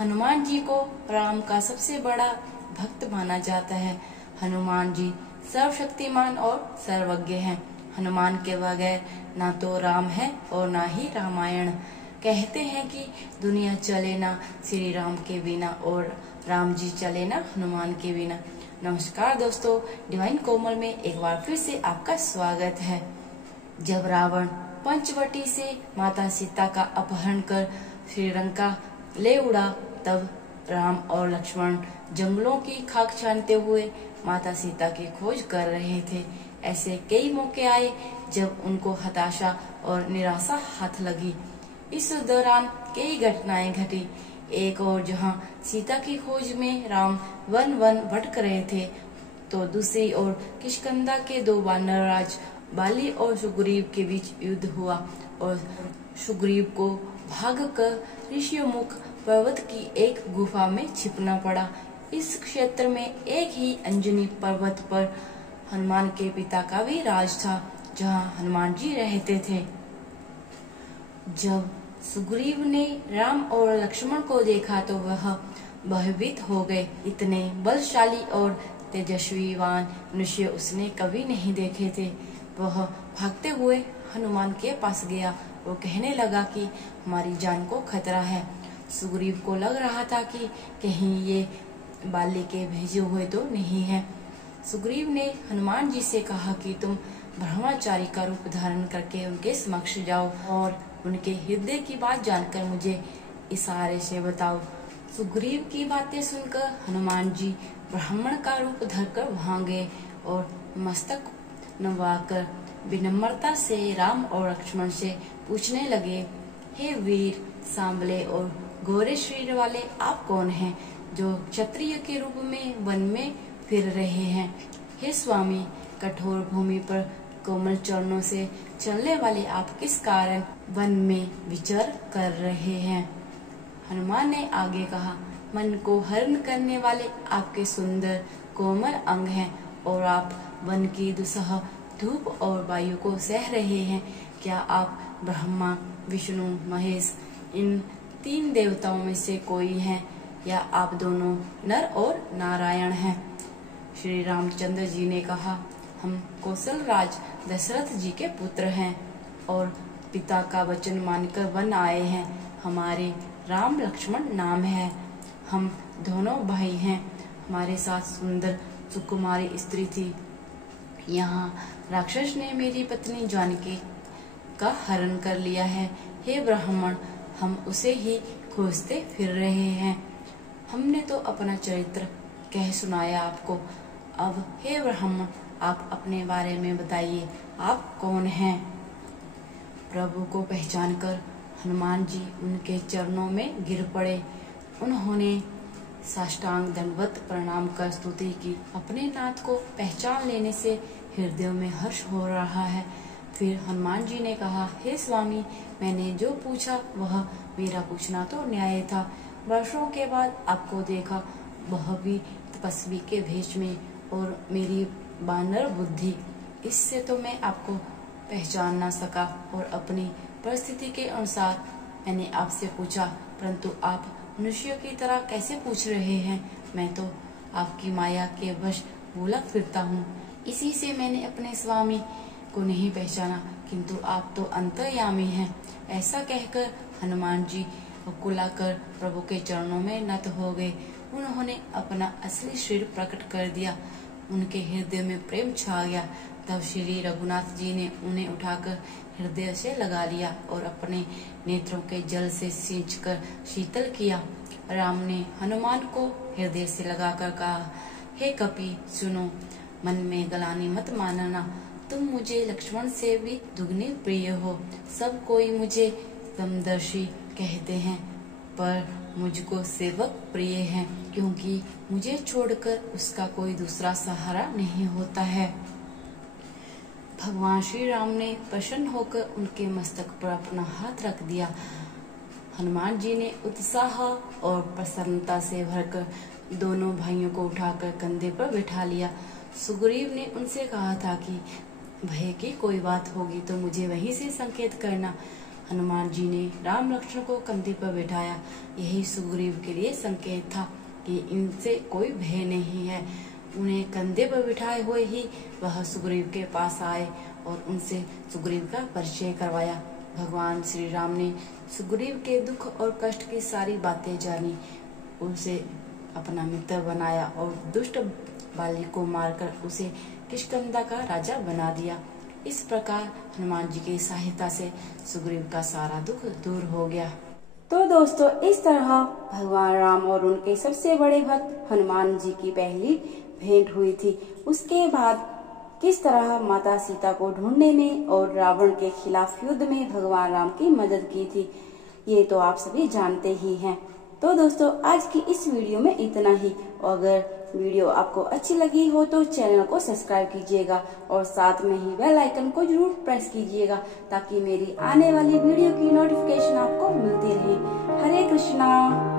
हनुमान जी को राम का सबसे बड़ा भक्त माना जाता है। हनुमान जी सर्वशक्तिमान और सर्वज्ञ हैं। हनुमान के बगैर ना तो राम है और ना ही रामायण। कहते हैं कि दुनिया चले ना श्री राम के बिना और राम जी चले ना हनुमान के बिना। नमस्कार दोस्तों, डिवाइन कोमल में एक बार फिर से आपका स्वागत है। जब रावण पंचवटी से माता सीता का अपहरण कर श्रीलंका ले उड़ा, तब राम और लक्ष्मण जंगलों की खाक छानते हुए माता सीता की खोज कर रहे थे। ऐसे कई मौके आए जब उनको हताशा और निराशा हाथ लगी। इस दौरान कई घटनाएं घटी। एक और जहां सीता की खोज में राम वन वन भटक रहे थे, तो दूसरी ओर किष्किंधा के दो वानर राज बाली और सुग्रीव के बीच युद्ध हुआ और सुग्रीव को भागकर ऋषिमुख पर्वत की एक गुफा में छिपना पड़ा। इस क्षेत्र में एक ही अंजनी पर्वत पर हनुमान के पिता का भी राज था, जहां हनुमान जी रहते थे। जब सुग्रीव ने राम और लक्ष्मण को देखा तो वह भयभीत हो गए। इतने बलशाली और तेजस्वीवान मनुष्य उसने कभी नहीं देखे थे। वह भागते हुए हनुमान के पास गया। वो कहने लगा कि हमारी जान को खतरा है। सुग्रीव को लग रहा था कि कहीं ये बाली के भेजे हुए तो नहीं है। सुग्रीव ने हनुमान जी से कहा कि तुम ब्रह्मचारी का रूप धारण करके उनके समक्ष जाओ और उनके हृदय की बात जानकर मुझे इशारे से बताओ। सुग्रीव की बातें सुनकर हनुमान जी ब्राह्मण का रूप धरकर वहां गए और मस्तक नवाकर विनम्रता से राम और लक्ष्मण से पूछने लगे, हे वीर सांबले और गोरे शरीर वाले, आप कौन हैं जो क्षत्रिय के रूप में वन में फिर रहे हैं? हे स्वामी, कठोर भूमि पर कोमल चरणों से चलने वाले आप किस कारण वन में विचर कर रहे हैं? हनुमान ने आगे कहा, मन को हरण करने वाले आपके सुंदर कोमल अंग हैं और आप वन की दुसह धूप और वायु को सह रहे हैं। क्या आप ब्रह्मा, विष्णु, महेश इन तीन देवताओं में से कोई हैं, या आप दोनों नर और नारायण हैं? श्री रामचंद्र जी ने कहा, हम कौशल राज दशरथ जी के पुत्र हैं और पिता का वचन मानकर वन आए हैं। हमारे राम लक्ष्मण नाम है। हम दोनों भाई हैं। हमारे साथ सुंदर सुकुमारी स्त्री थी। यहाँ राक्षस ने मेरी पत्नी जानकी का हरण कर लिया है। हे ब्राह्मण, हम उसे ही खोजते फिर रहे हैं। हमने तो अपना चरित्र कह सुनाया आपको। अब हे ब्राह्मण, आप अपने बारे में बताइए, आप कौन हैं? प्रभु को पहचानकर हनुमान जी उनके चरणों में गिर पड़े। उन्होंने साष्टांग दंडवत प्रणाम कर स्तुति की। अपने नाथ को पहचान लेने से हृदय में हर्ष हो रहा है। फिर हनुमान जी ने कहा, हे स्वामी, मैंने जो पूछा वह मेरा पूछना तो न्याय था। वर्षों के बाद आपको देखा, वह भी तपस्वी के भेष में, और मेरी बानर बुद्धि, इससे तो मैं आपको पहचान ना सका और अपनी परिस्थिति के अनुसार मैंने आपसे पूछा, परंतु आप मनुष्य की तरह कैसे पूछ रहे हैं? मैं तो आपकी माया के वश भूला फिरता हूँ। इसी से मैंने अपने स्वामी को नहीं पहचाना, किंतु आप तो अंतर्यामी हैं। ऐसा कहकर हनुमान जी कुलाकर प्रभु के चरणों में नत हो गए। उन्होंने अपना असली शरीर प्रकट कर दिया। उनके हृदय में प्रेम छा गया। तब श्री रघुनाथ जी ने उन्हें उठाकर हृदय से लगा लिया और अपने नेत्रों के जल से सींचकर शीतल किया। राम ने हनुमान को हृदय से लगाकर कहा, हे कपि सुनो, मन में गलानी मत मानना। तुम मुझे लक्ष्मण से भी दुगने प्रिय हो। सब कोई मुझे समदर्शी कहते हैं, पर मुझको सेवक प्रिय है, क्योंकि मुझे छोड़कर उसका कोई दूसरा सहारा नहीं होता है। भगवान श्री राम ने प्रसन्न होकर उनके मस्तक पर अपना हाथ रख दिया। हनुमान जी ने उत्साह और प्रसन्नता से भरकर दोनों भाइयों को उठाकर कंधे पर बिठा लिया। सुग्रीव ने उनसे कहा था कि भय की कोई बात होगी तो मुझे वहीं से संकेत करना। हनुमान जी ने राम लक्ष्मण को कंधे पर बिठाया। यही सुग्रीव के लिए संकेत था कि इनसे कोई भय नहीं है। उन्हें कंधे पर बिठाए हुए ही वह सुग्रीव के पास आए और उनसे सुग्रीव का परिचय करवाया। भगवान श्री राम ने सुग्रीव के दुख और कष्ट की सारी बातें जानी, उसे अपना मित्र बनाया और दुष्ट बाली को मारकर उसे किष्किंधा का राजा बना दिया। इस प्रकार हनुमान जी की सहायता से सुग्रीव का सारा दुख दूर हो गया। तो दोस्तों, इस तरह भगवान राम और उनके सबसे बड़े भक्त हनुमान जी की पहली भेंट हुई थी। उसके बाद किस तरह माता सीता को ढूंढने में और रावण के खिलाफ युद्ध में भगवान राम की मदद की थी, ये तो आप सभी जानते ही हैं। तो दोस्तों, आज की इस वीडियो में इतना ही। अगर वीडियो आपको अच्छी लगी हो तो चैनल को सब्सक्राइब कीजिएगा और साथ में ही बेल आइकन को जरूर प्रेस कीजिएगा ताकि मेरी आने वाली वीडियो की नोटिफिकेशन आपको मिलती रहे। हरे कृष्णा।